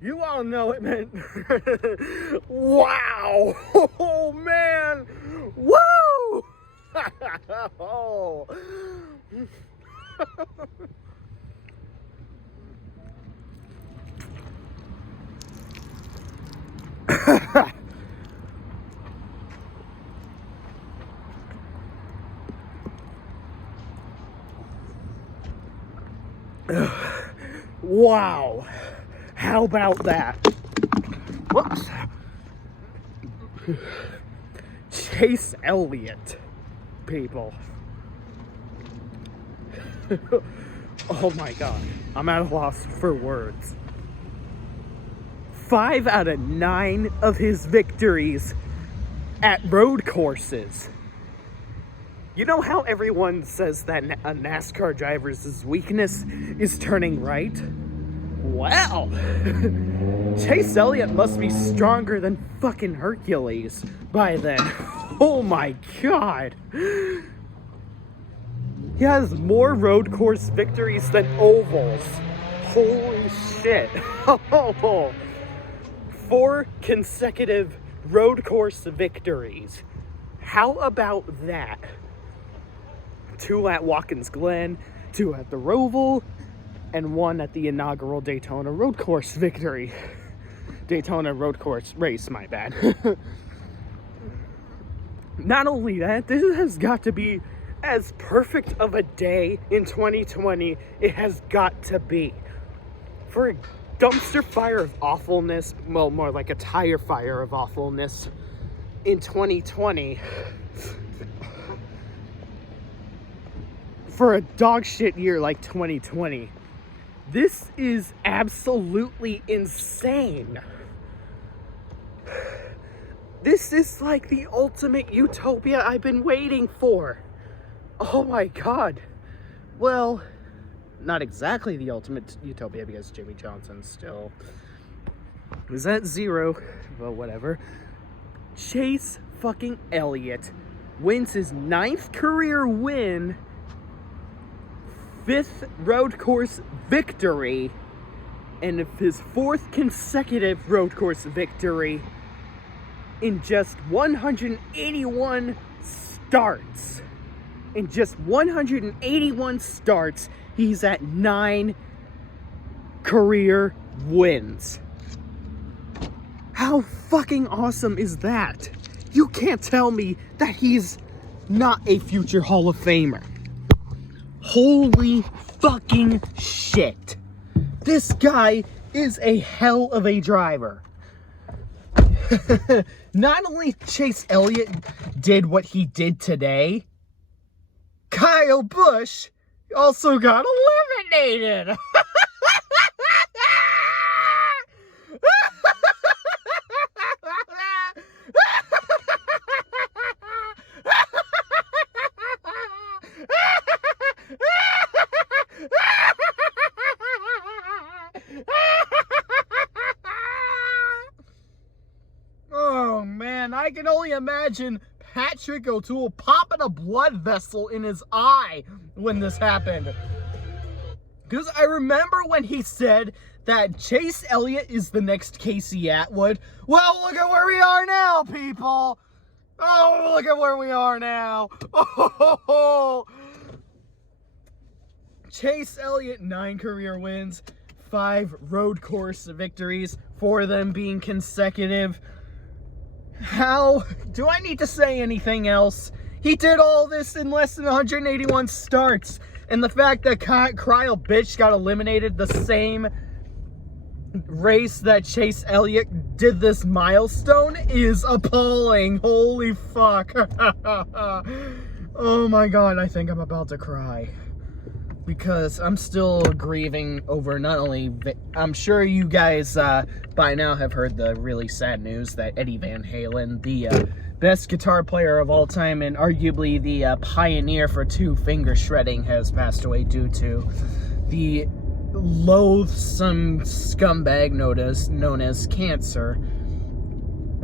You all know it meant wow. Oh man. Woo. Oh. Wow. How about that? Whoops. Chase Elliott, people. Oh my god. I'm at a loss for words. 5 out of 9 of his victories at road courses. You know how everyone says that a NASCAR driver's weakness is turning right? Well, Chase Elliott must be stronger than fucking Hercules by then. Oh my god. He has more road course victories than ovals. Holy shit. 4 consecutive road course victories. How about that? 2 at Watkins Glen, 2 at the Roval, and 1 at the inaugural Daytona road course victory. Daytona road course race, my bad. Not only that, this has got to be as perfect of a day in 2020 it has got to be. For a dumpster fire of awfulness, well, more like a tire fire of awfulness in 2020, for a dog shit year like 2020, this is absolutely insane. This is like the ultimate utopia I've been waiting for. Oh my god. Well, not exactly the ultimate utopia because Jimmy Johnson still is at 0. Well, whatever. Chase fucking Elliott wins his 9th career win, 5th road course victory, and his 4th consecutive road course victory in just 181 starts. In just 181 starts, he's at 9 career wins. How fucking awesome is that? You can't tell me that he's not a future Hall of Famer. Holy fucking shit. This guy is a hell of a driver. Not only Chase Elliott did what he did today, Kyle Busch also got eliminated. Oh man, I can only imagine Patrick O'Toole popping a blood vessel in his eye when this happened. Because I remember when he said that Chase Elliott is the next Casey Atwood. Well, look at where we are now, people. Oh, look at where we are now. Oh, Chase Elliott, 9 career wins, 5 road course victories, 4 of them being consecutive. How do I need to say anything else? He did all this in less than 181 starts. And the fact that Kryle bitch got eliminated the same race that Chase Elliott did this milestone is appalling. Holy fuck. Oh my god, I think I'm about to cry. Because I'm still grieving over not only... I'm sure you guys by now have heard the really sad news that Eddie Van Halen, the best guitar player of all time and arguably the pioneer for 2-finger shredding, has passed away due to the loathsome scumbag known as cancer.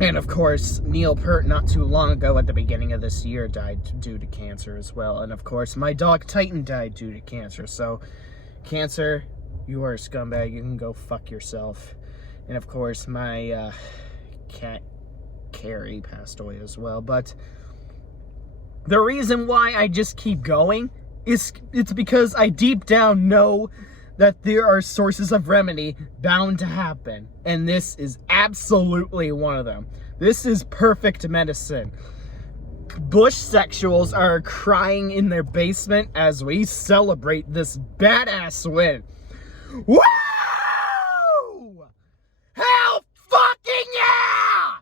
And of course, Neil Peart, not too long ago at the beginning of this year, died due to cancer as well. And of course, my dog Titan died due to cancer. So, cancer, you are a scumbag. You can go fuck yourself. And of course, my cat Carrie passed away as well. But the reason why I just keep going is it's because I deep down know that there are sources of remedy bound to happen. And this is absolutely one of them. This is perfect medicine. Bush sexuals are crying in their basement as we celebrate this badass win. Woo! Hell fucking yeah!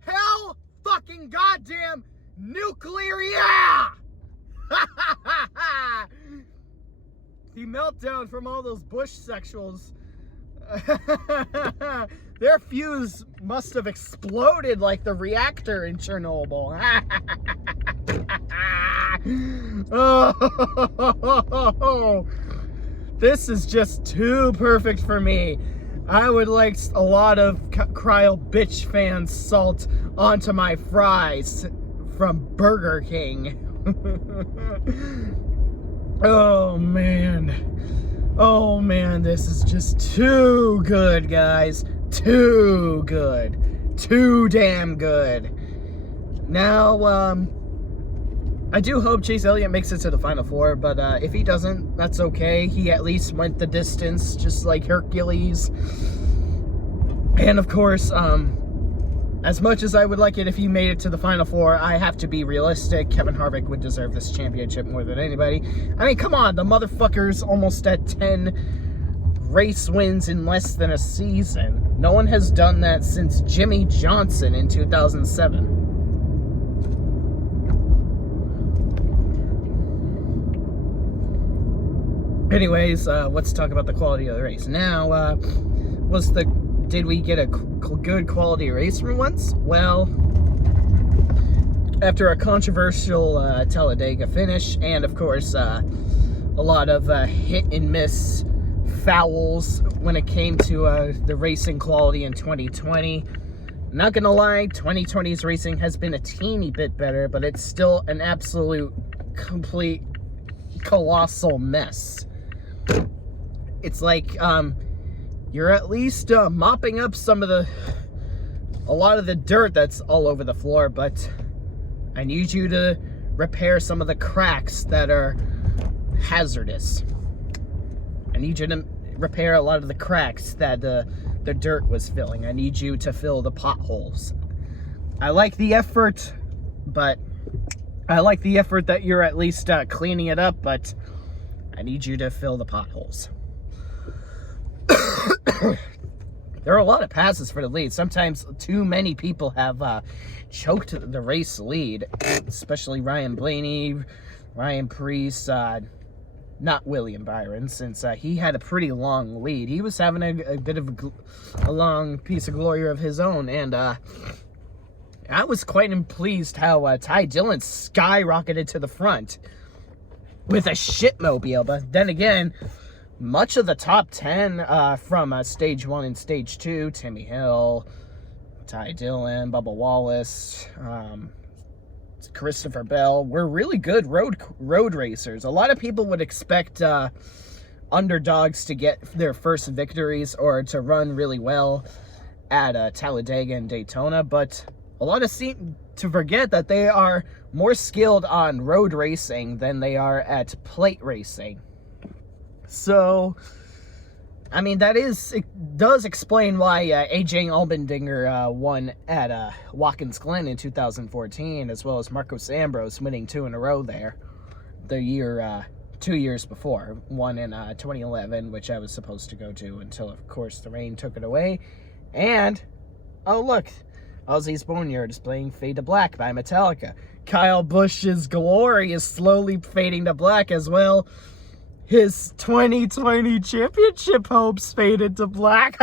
Hell fucking goddamn nuclear yeah! The meltdown from all those Bush sexuals. Their fuse must have exploded like the reactor in Chernobyl. Oh, this is just too perfect for me. I would like a lot of Kryle bitch fan salt onto my fries from Burger King. Oh man, this is just too good, guys. Too good. Too damn good. Now, I do hope Chase Elliott makes it to the Final Four, but if he doesn't, that's okay. He at least went the distance, just like Hercules. And of course, as much as I would like it if he made it to the Final Four, I have to be realistic. Kevin Harvick would deserve this championship more than anybody. I mean, come on, the motherfucker's almost at 10 race wins in less than a season. No one has done that since Jimmy Johnson in 2007. Anyways, let's talk about the quality of the race. Now, did we get a good quality race for once? Well, after a controversial Talladega finish, and of course, a lot of hit and miss fouls when it came to the racing quality in 2020. Not gonna lie, 2020's racing has been a teeny bit better, but it's still an absolute, complete, colossal mess. It's like, you're at least mopping up a lot of the dirt that's all over the floor, but I need you to repair some of the cracks that are hazardous. I need you to repair a lot of the cracks that the dirt was filling. I need you to fill the potholes. I like the effort, that you're at least cleaning it up, but I need you to fill the potholes. There are a lot of passes for the lead. Sometimes too many people have choked the race lead, especially Ryan Blaney, Ryan Preece, not William Byron, since he had a pretty long lead. He was having a bit of a long piece of glory of his own, and I was quite pleased how Ty Dillon skyrocketed to the front with a shitmobile. But then again, much of the top 10 from stage 1 and stage 2, Timmy Hill, Ty Dillon, Bubba Wallace, Christopher Bell, were really good road racers. A lot of people would expect underdogs to get their first victories or to run really well at Talladega and Daytona, but a lot of seem to forget that they are more skilled on road racing than they are at plate racing. So, I mean, it does explain why AJ Allmendinger won at Watkins Glen in 2014, as well as Marcos Ambrose winning 2 in a row there the year 2 years before. One in 2011, which I was supposed to go to until, of course, the rain took it away. And, oh look, Ozzy's Boneyard is playing Fade to Black by Metallica. Kyle Busch's glory is slowly fading to black as well. His 2020 championship hopes faded to black.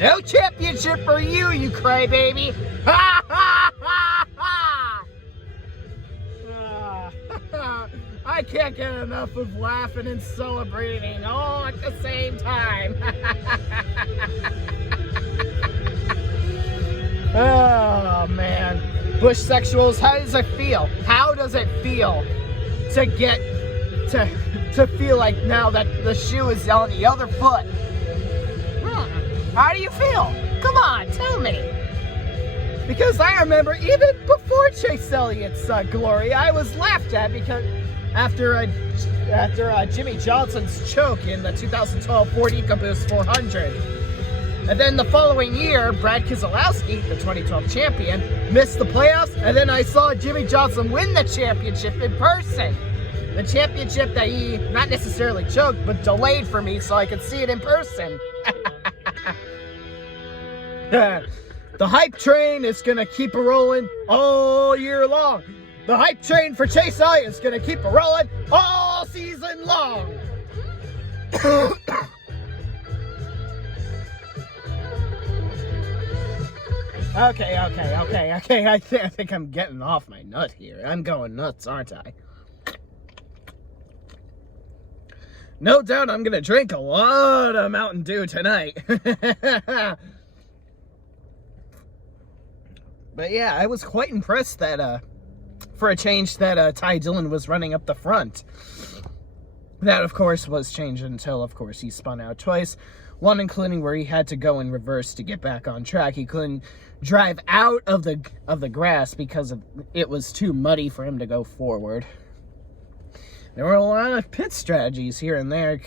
No championship for you, you crybaby. I can't get enough of laughing and celebrating all at the same time. Oh, man. Bush sexuals, how does it feel? How does it feel to get to feel like now that the shoe is on the other foot? How do you feel? Come on, tell me. Because I remember even before Chase Elliott's glory, I was laughed at because after Jimmy Johnson's choke in the 2012 Ford EcoBoost 400. And then the following year, Brad Keselowski, the 2012 champion, missed the playoffs, and then I saw Jimmy Johnson win the championship in person. The championship that he not necessarily choked, but delayed for me so I could see it in person. The hype train is going to keep a rolling all year long. The hype train for Chase Elliott is going to keep a rolling all season long. Okay. I think I'm getting off my nut here. I'm going nuts, aren't I? No doubt I'm going to drink a lot of Mountain Dew tonight. But yeah, I was quite impressed that, for a change, that Ty Dillon was running up the front. That, of course, was changed until, of course, he spun out twice. One including where he had to go in reverse to get back on track. He couldn't drive out of the grass because it was too muddy for him to go forward. There were a lot of pit strategies here and there,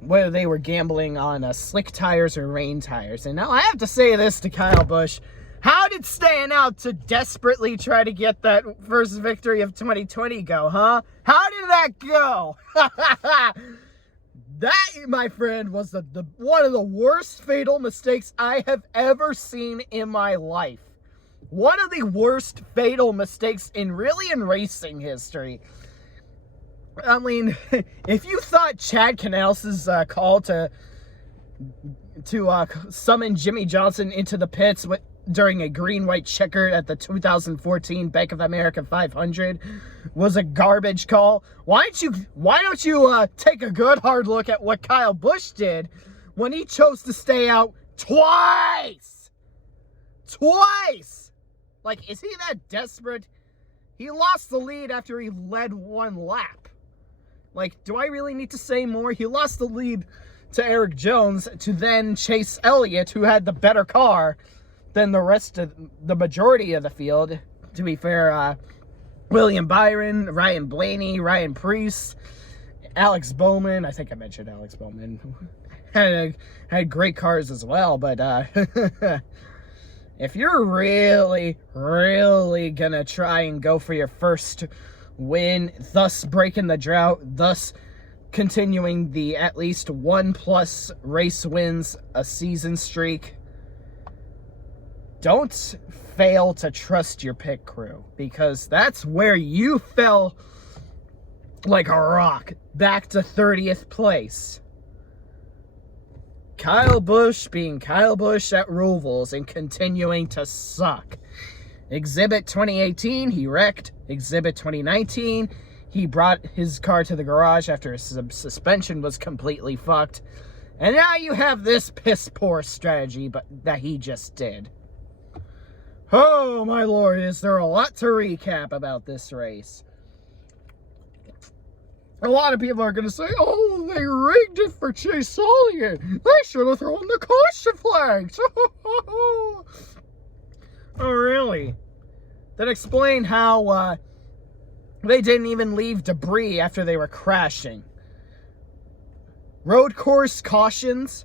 whether they were gambling on slick tires or rain tires. And now I have to say this to Kyle Busch. How did staying out to desperately try to get that first victory of 2020 go, huh? How did that go? That, my friend, was the one of the worst fatal mistakes I have ever seen in my life. One of the worst fatal mistakes in racing history. I mean, if you thought Chad Canales' call to summon Jimmy Johnson into the pits during a green-white checker at the 2014 Bank of America 500 was a garbage call, why don't you take a good hard look at what Kyle Busch did when he chose to stay out twice? Like, is he that desperate? He lost the lead after he led one lap. Like, do I really need to say more? He lost the lead to Eric Jones to then Chase Elliott, who had the better car than the rest of the majority of the field. To be fair, William Byron, Ryan Blaney, Ryan Preece, Alex Bowman. I think I mentioned Alex Bowman. had great cars as well, but if you're really gonna try and go for your first win, thus breaking the drought, thus continuing the at least 1+ race wins a season streak, don't fail to trust your pit crew, because that's where you fell like a rock back to 30th place. Kyle Busch being Kyle Busch at Roval's and continuing to suck. Exhibit 2018, he wrecked. Exhibit 2019, he brought his car to the garage after his suspension was completely fucked. And now you have this piss poor strategy that he just did. Oh, my lord, is there a lot to recap about this race. A lot of people are going to say, oh, they rigged it for Chase Elliott. They should have thrown the caution flags. Oh, really? That explain how they didn't even leave debris after they were crashing. Road course cautions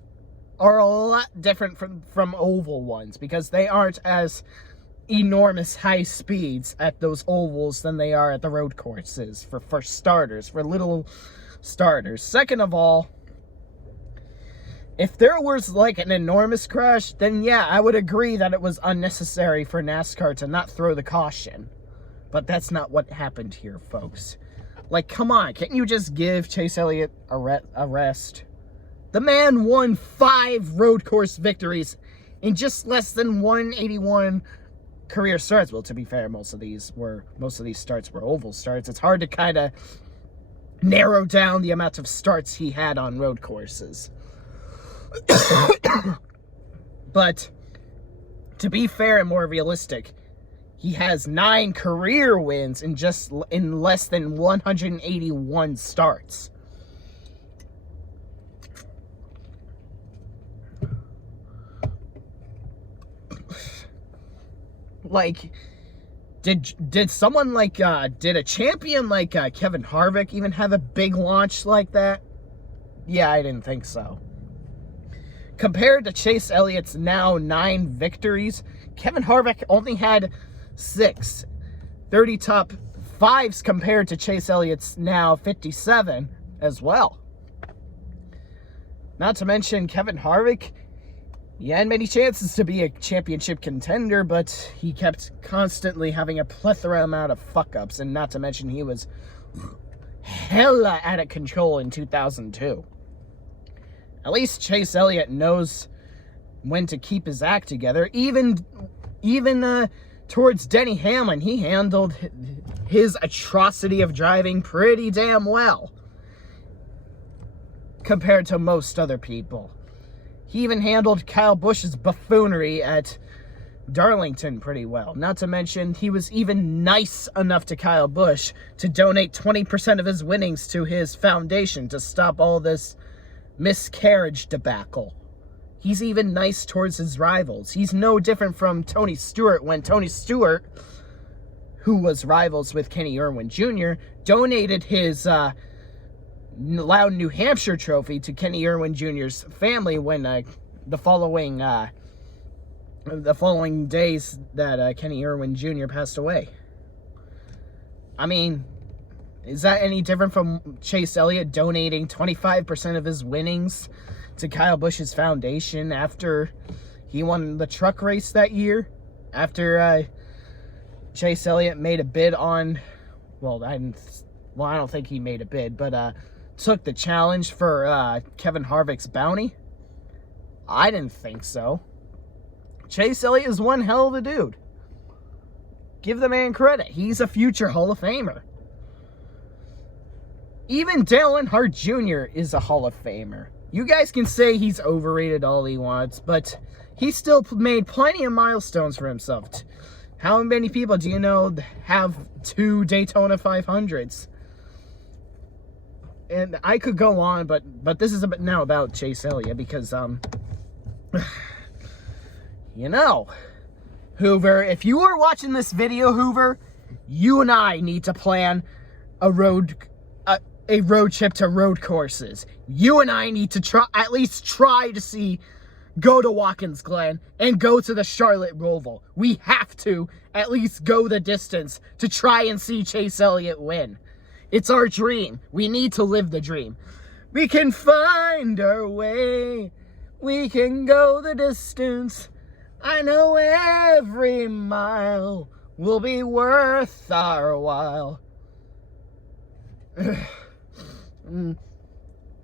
are a lot different from oval ones because they aren't as enormous high speeds at those ovals than they are at the road courses for starters, for little starters. Second of all, if there was like an enormous crash, then yeah, I would agree that it was unnecessary for NASCAR to not throw the caution. But that's not what happened here, folks. Like, come on, can't you just give Chase Elliott a rest? The man won 5 road course victories in just less than 181 career starts. Well, to be fair, most of these starts were oval starts. It's hard to kind of narrow down the amount of starts he had on road courses. But to be fair and more realistic, He has 9 career wins in less than 181 starts. Like, did someone like did a champion like Kevin Harvick even have a big launch like that? Yeah, I didn't think so. Compared to Chase Elliott's now 9 victories, Kevin Harvick only had 6. 30 top 5s compared to Chase Elliott's now 57 as well. Not to mention Kevin Harvick, he had many chances to be a championship contender, but he kept constantly having a plethora amount of fuck-ups, and not to mention he was hella out of control in 2002. At least Chase Elliott knows when to keep his act together. Even towards Denny Hamlin, he handled his atrocity of driving pretty damn well compared to most other people. He even handled Kyle Busch's buffoonery at Darlington pretty well. Not to mention, he was even nice enough to Kyle Busch to donate 20% of his winnings to his foundation to stop all this miscarriage debacle. He's even nice towards his rivals. He's no different from Tony Stewart when Tony Stewart, who was rivals with Kenny Irwin Jr., donated his Loudon, New Hampshire trophy to Kenny Irwin Jr.'s family when the following days that Kenny Irwin Jr. passed away. I mean, is that any different from Chase Elliott donating 25% of his winnings to Kyle Busch's foundation after he won the truck race that year? After Chase Elliott made a bid on, I don't think he made a bid, but took the challenge for Kevin Harvick's bounty? I didn't think so. Chase Elliott is one hell of a dude. Give the man credit. He's a future Hall of Famer. Even Dale Earnhardt Jr. is a Hall of Famer. You guys can say he's overrated all he wants, but he still made plenty of milestones for himself. How many people do you know have 2 Daytona 500s? And I could go on, but this is now about Chase Elliott because, you know, Hoover, if you are watching this video, Hoover, you and I need to plan a road trip to road courses. You and I need to at least try to go to Watkins Glen and go to the Charlotte Roval. We have to at least go the distance to try and see Chase Elliott win. It's our dream. We need to live the dream. We can find our way. We can go the distance. I know every mile will be worth our while.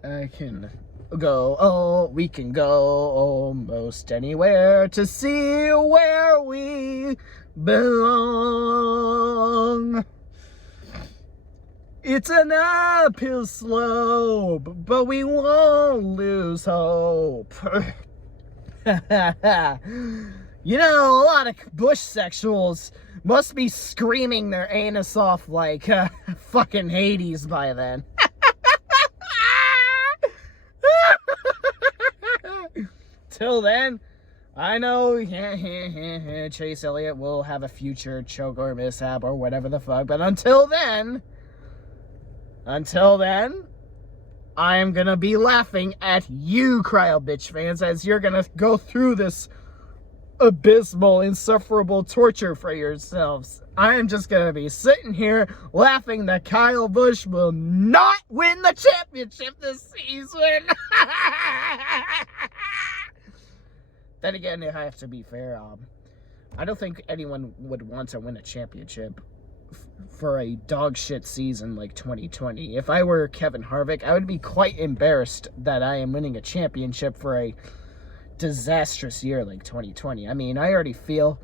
I can go, we can go almost anywhere to see where we belong. It's an uphill slope, but we won't lose hope. You know, a lot of Bush sexuals must be screaming their anus off like fucking Hades by then. Till then, I know Chase Elliott will have a future choke or mishap or whatever the fuck, but until then, I am gonna be laughing at you, Kryle bitch fans, as you're gonna go through this abysmal, insufferable torture for yourselves. I am just gonna be sitting here laughing that Kyle Busch will not win the championship this season. Then again, I have to be fair. I don't think anyone would want to win a championship for a dog shit season like 2020. If I were Kevin Harvick, I would be quite embarrassed that I am winning a championship for a disastrous year like 2020. I mean, I already feel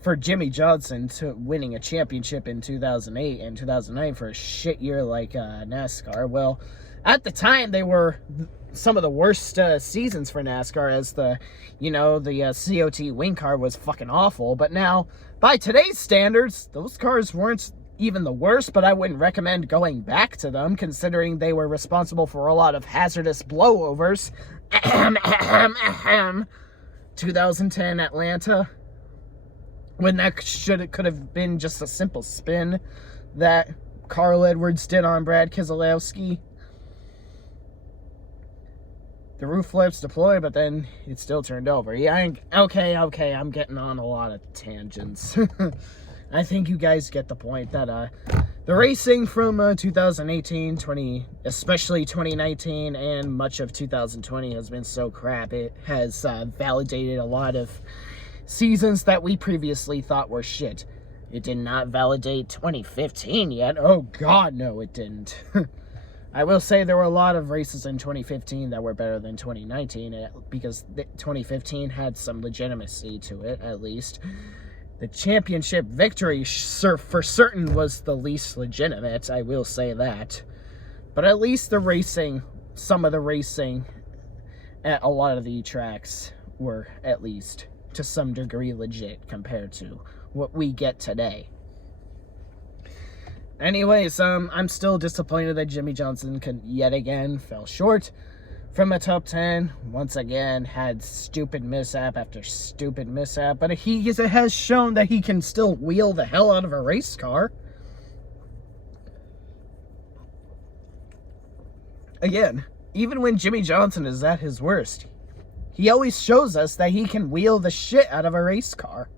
for Jimmy Johnson to winning a championship in 2008 and 2009 for a shit year like NASCAR. Well, at the time they were some of the worst seasons for NASCAR, as the COT wing car was fucking awful. But now, by today's standards, those cars weren't even the worst, but I wouldn't recommend going back to them, considering they were responsible for a lot of hazardous blowovers. 2010 Atlanta, when that could have been just a simple spin that Carl Edwards did on Brad Keselowski. The roof flips deploy, but then it still turned over. Yeah, okay, I'm getting on a lot of tangents. I think you guys get the point that the racing from 2018, especially 2019, and much of 2020 has been so crap. It has validated a lot of seasons that we previously thought were shit. It did not validate 2015 yet. Oh God, no, it didn't. I will say there were a lot of races in 2015 that were better than 2019, because 2015 had some legitimacy to it, at least. The championship victory, for certain, was the least legitimate, I will say that. But at least the racing, some of the racing at a lot of the tracks were, at least, to some degree legit compared to what we get today. Anyways, I'm still disappointed that Jimmie Johnson yet again fell short from a top 10. Once again, had stupid mishap after stupid mishap, but he has shown that he can still wheel the hell out of a race car. Again, even when Jimmie Johnson is at his worst, he always shows us that he can wheel the shit out of a race car.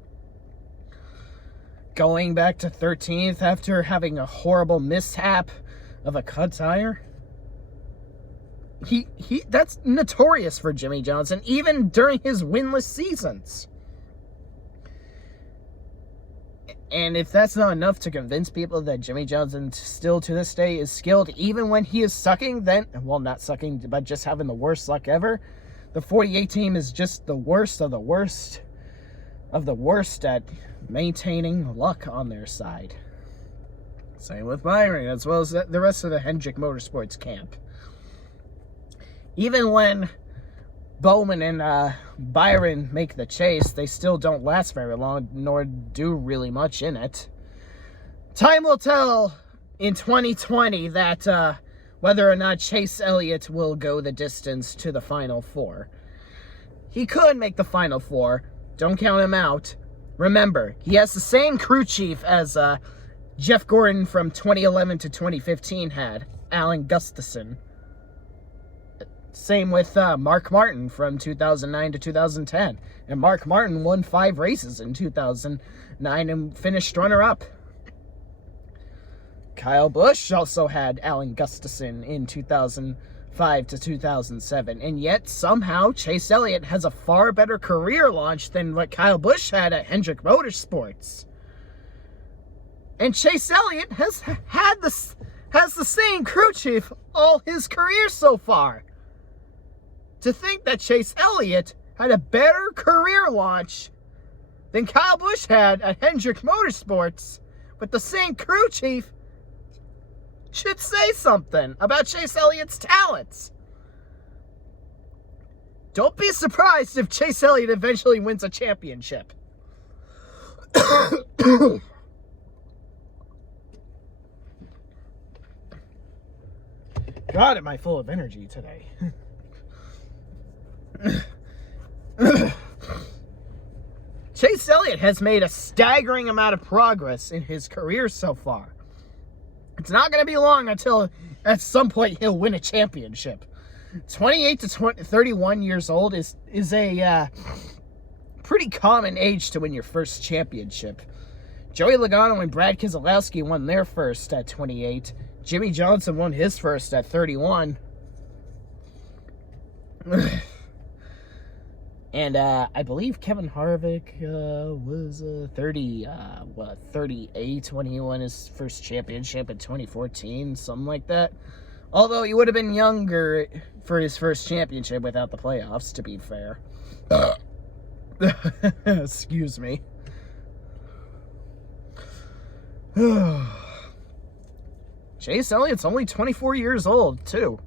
Going back to 13th after having a horrible mishap of a cut tire. That's notorious for Jimmie Johnson, even during his winless seasons. And if that's not enough to convince people that Jimmie Johnson still to this day is skilled, even when he is sucking, then, well, not sucking, but just having the worst luck ever, the 48 team is just the worst of the worst of the worst at maintaining luck on their side. Same with Byron, as well as the rest of the Hendrick Motorsports camp. Even when Bowman and Byron make the chase, they still don't last very long, nor do really much in it. Time will tell in 2020 that whether or not Chase Elliott will go the distance to the Final Four. He could make the Final Four. Don't count him out. Remember, he has the same crew chief as Jeff Gordon from 2011 to 2015 had, Alan Gustafson. Same with Mark Martin from 2009 to 2010. And Mark Martin won 5 races in 2009 and finished runner-up. Kyle Busch also had Alan Gustafson in 2005 to 2007. And yet, somehow, Chase Elliott has a far better career launch than what Kyle Busch had at Hendrick Motorsports. And Chase Elliott has the same crew chief all his career so far. To think that Chase Elliott had a better career launch than Kyle Busch had at Hendrick Motorsports with the same crew chief should say something about Chase Elliott's talents. Don't be surprised if Chase Elliott eventually wins a championship. God, am I full of energy today. Chase Elliott has made a staggering amount of progress in his career so far. It's not going to be long until at some point he'll win a championship. 28 to 31 years old is a pretty common age to win your first championship. Joey Logano and Brad Keselowski won their first at 28. Jimmie Johnson won his first at 31. And I believe Kevin Harvick was 38 when he won his first championship in 2014, something like that. Although he would have been younger for his first championship without the playoffs, to be fair. Excuse me. Chase Elliott's only 24 years old, too.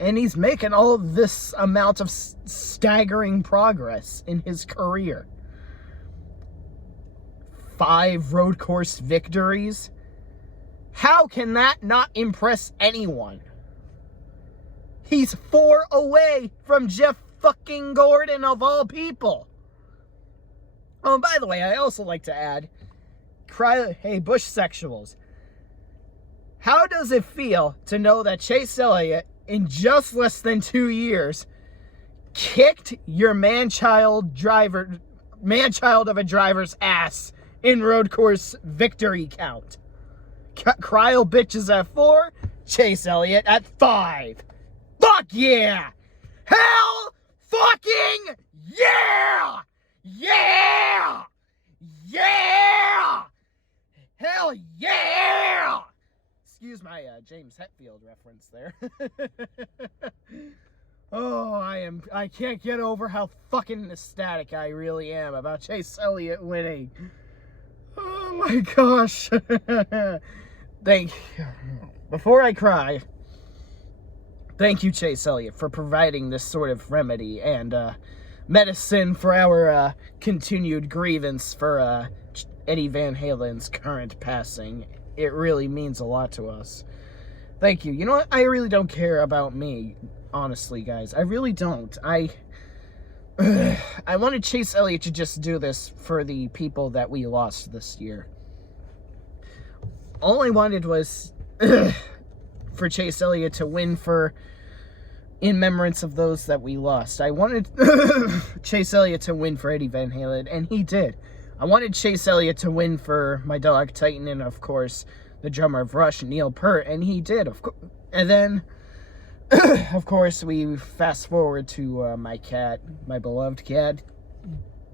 And he's making all of this amount of staggering progress in his career. 5 road course victories. How can that not impress anyone? He's 4 away from Jeff fucking Gordon of all people. Oh, and by the way, I also like to add, Kryle, hey, Bush sexuals, how does it feel to know that Chase Elliott, in just less than 2 years, kicked your man-child of a driver's ass in road course victory count? Kryle bitches at 4, Chase Elliott at 5. Fuck yeah! Hell fucking yeah! Yeah! Yeah! Hell yeah! Excuse my James Hetfield reference there. Oh, I can't get over how fucking ecstatic I really am about Chase Elliott winning. Oh my gosh. Before I cry, thank you, Chase Elliott, for providing this sort of remedy and medicine for our continued grievance for Eddie Van Halen's current passing. It really means a lot to us. Thank you. You know what? I really don't care about me, honestly, guys. I really don't. I wanted Chase Elliott to just do this for the people that we lost this year. All I wanted was for Chase Elliott to win in remembrance of those that we lost. I wanted Chase Elliott to win for Eddie Van Halen, and he did. I wanted Chase Elliott to win for my dog Titan, and of course, the drummer of Rush, Neil Peart, and he did. And then, of course, we fast forward to my beloved cat,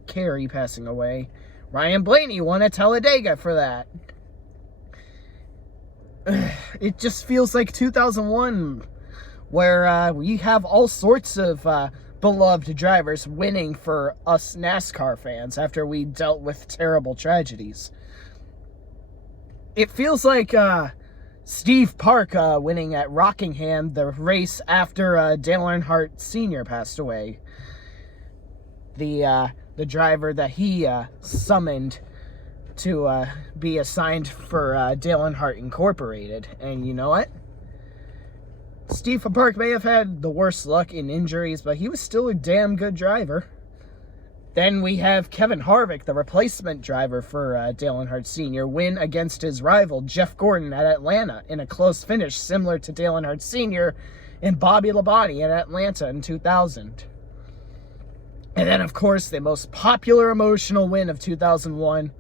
Carrie, passing away. Ryan Blaney won at Talladega for that. It just feels like 2001, where we have all sorts of beloved drivers winning for us NASCAR fans after we dealt with terrible tragedies. It feels like Steve Park winning at Rockingham, the race after Dale Earnhardt Sr. passed away. The driver that he summoned to be assigned for Dale Earnhardt Incorporated. And you know what? Steve Park may have had the worst luck in injuries, but he was still a damn good driver. Then we have Kevin Harvick, the replacement driver for Dale Earnhardt Sr., win against his rival, Jeff Gordon, at Atlanta in a close finish similar to Dale Earnhardt Sr. and Bobby Labonte at Atlanta in 2000. And then, of course, the most popular emotional win of 2001,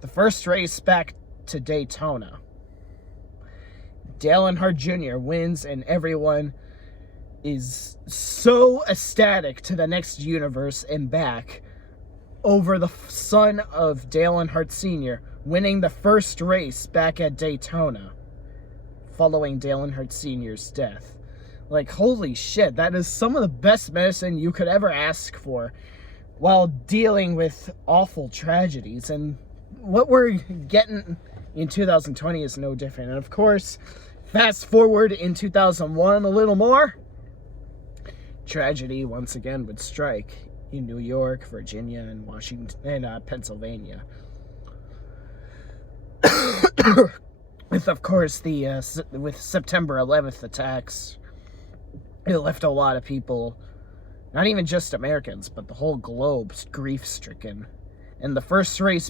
the first race back to Daytona. Dale Earnhardt Jr. wins, and everyone is so ecstatic to the next universe and back over the son of Dale Earnhardt Sr. winning the first race back at Daytona following Dale Earnhardt Sr.'s death. Like, holy shit, that is some of the best medicine you could ever ask for while dealing with awful tragedies. And what we're getting in 2020 is no different. And of course, fast forward in 2001 a little more, tragedy once again would strike in New York, Virginia, and Washington, and Pennsylvania. With, of course, with September 11th attacks, it left a lot of people, not even just Americans, but the whole globe, grief-stricken. And the first race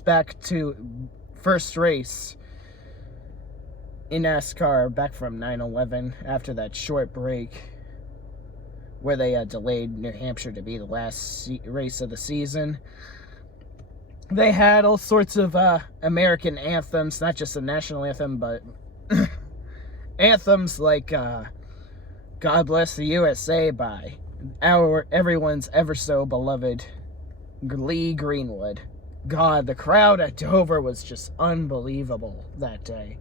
in NASCAR back from 9/11, after that short break where they delayed New Hampshire to be the last race of the season, they had all sorts of American anthems, not just the national anthem, but anthems like God Bless the USA by everyone's ever so beloved Lee Greenwood. God, the crowd at Dover was just unbelievable that day.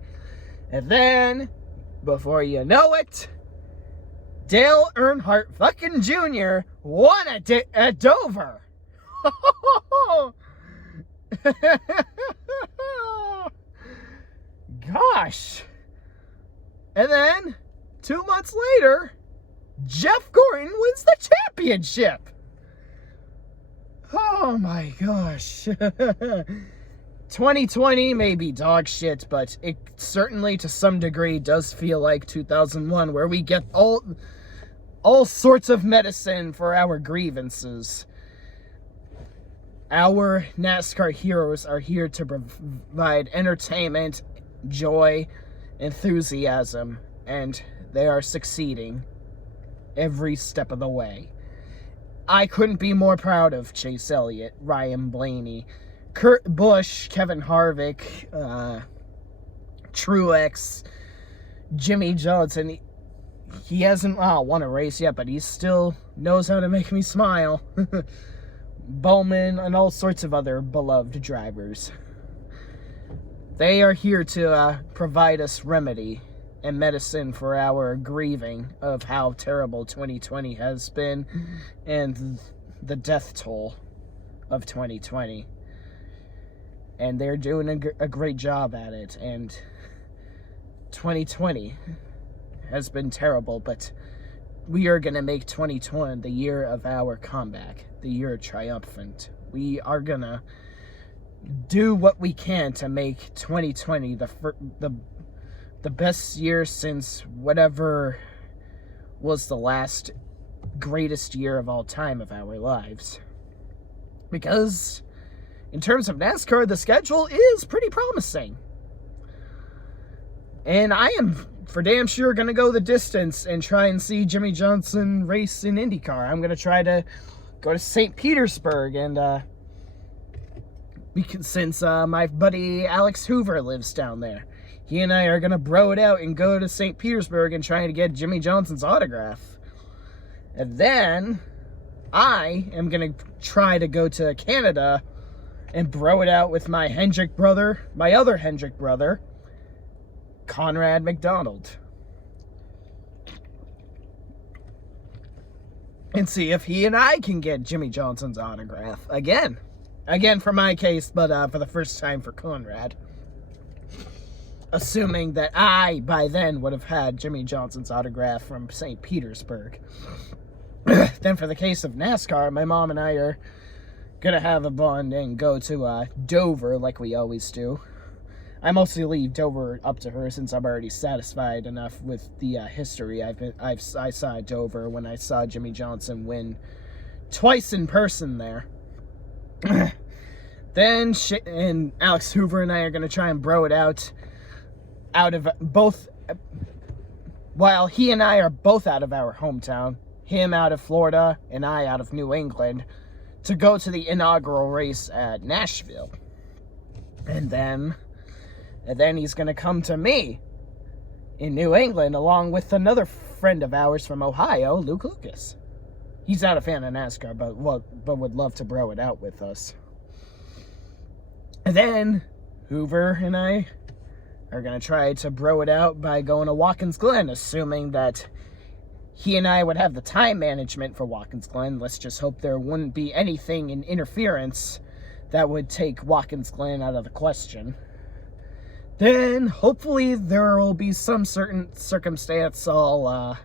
And then, before you know it, Dale Earnhardt fucking Jr. won at Dover. Gosh. And then, 2 months later, Jeff Gordon wins the championship. Oh my gosh. 2020 may be dog shit, but it certainly to some degree does feel like 2001, where we get all sorts of medicine for our grievances. Our NASCAR heroes are here to provide entertainment, joy, enthusiasm, and they are succeeding every step of the way. I couldn't be more proud of Chase Elliott, Ryan Blaney, Kurt Busch, Kevin Harvick, Truex, Jimmy Johnson. He hasn't won a race yet, but he still knows how to make me smile. Bowman and all sorts of other beloved drivers. They are here to provide us remedy and medicine for our grieving of how terrible 2020 has been and the death toll of 2020. And they're doing a great job at it. And 2020 has been terrible, but we are going to make 2020 the year of our comeback, the year triumphant. We are going to do what we can to make 2020 the best year since whatever was the last greatest year of all time of our lives. Because in terms of NASCAR, the schedule is pretty promising. And I am for damn sure going to go the distance and try and see Jimmy Johnson race in IndyCar. I'm going to try to go to St. Petersburg, and since my buddy Alex Hoover lives down there, he and I are going to bro it out and go to St. Petersburg and try to get Jimmy Johnson's autograph. And then I am going to try to go to Canada and bro it out with my other Hendrick brother, Conrad McDonald. And see if he and I can get Jimmy Johnson's autograph. Again for my case, but for the first time for Conrad. Assuming that I, by then, would have had Jimmy Johnson's autograph from St. Petersburg. Then for the case of NASCAR, my mom and I are going to have a bond and go to Dover like we always do. I mostly leave Dover up to her since I'm already satisfied enough with the history I saw at Dover when I saw Jimmy Johnson win twice in person there. Then and Alex Hoover and I are going to try and bro it out of both, while he and I are both out of our hometown, him out of Florida and I out of New England, to go to the inaugural race at Nashville. And then he's going to come to me in New England along with another friend of ours from Ohio, Luke Lucas. He's not a fan of NASCAR, but would love to bro it out with us. And then Hoover and I are going to try to bro it out by going to Watkins Glen, assuming that he and I would have the time management for Watkins Glen. Let's just hope there wouldn't be anything in interference that would take Watkins Glen out of the question. Then, hopefully, there will be some certain circumstance I'll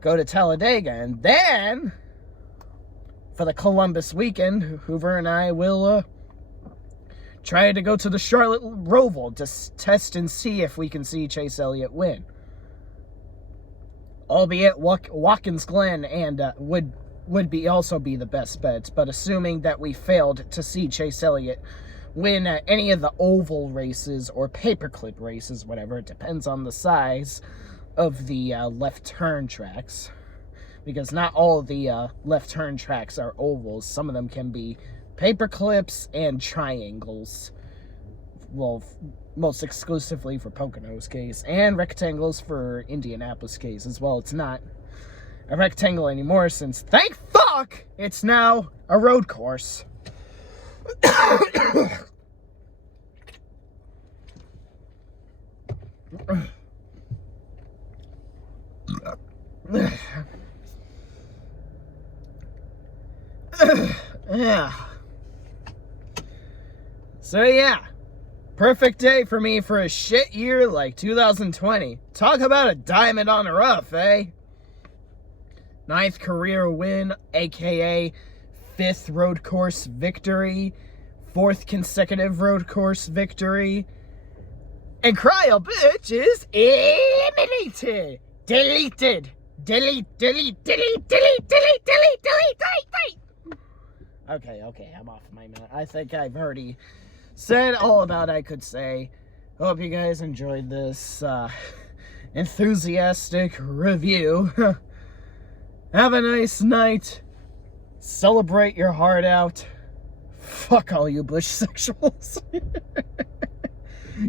go to Talladega. And then, for the Columbus weekend, Hoover and I will try to go to the Charlotte Roval to test and see if we can see Chase Elliott win. Albeit Watkins Glen and would also be the best bet, but assuming that we failed to see Chase Elliott win any of the oval races or paperclip races, whatever, it depends on the size of the left turn tracks, because not all the left turn tracks are ovals. Some of them can be paperclips and triangles. Well, most exclusively for Pocono's case, and rectangles for Indianapolis case as well. It's not a rectangle anymore since, thank fuck, it's now a road course. Yeah. So yeah, perfect day for me for a shit year like 2020. Talk about a diamond on the rough, eh? 9th career win, aka 5th road course victory, 4th consecutive road course victory. And Kryle, bitch, is eliminated. Deleted. Delete. Okay, I'm off my minute. I think I've already said all about I could say. Hope you guys enjoyed this enthusiastic review. Have a nice night. Celebrate your heart out. Fuck all you bush sexuals.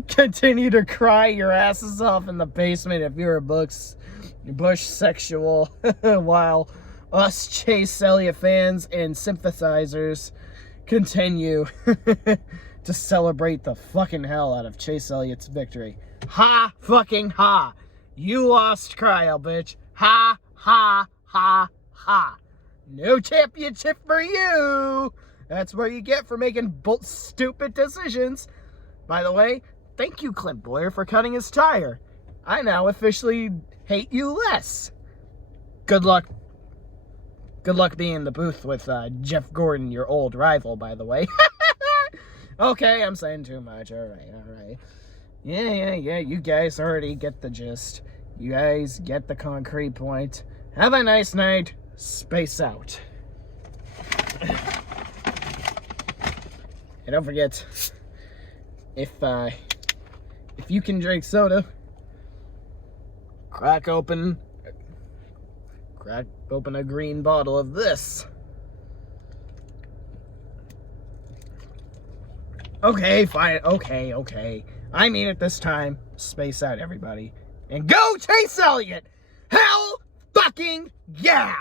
Continue to cry your asses off in the basement if you're a bush sexual, while us Chase Elliott fans and sympathizers continue to celebrate the fucking hell out of Chase Elliott's victory. Ha fucking ha. You lost, Kryle, bitch. Ha ha ha ha. No championship for you. That's what you get for making stupid decisions. By the way, thank you, Clint Boyer, for cutting his tire. I now officially hate you less. Good luck. Good luck being in the booth with Jeff Gordon, your old rival, by the way. Okay, I'm saying too much. All right. Yeah. You guys already get the gist. You guys get the concrete point. Have a nice night. Space out. And don't forget, if you can drink soda, crack open a green bottle of this. Okay, fine. Okay. I mean it this time. Space out, everybody. And go Chase Elliott! Hell fucking yeah!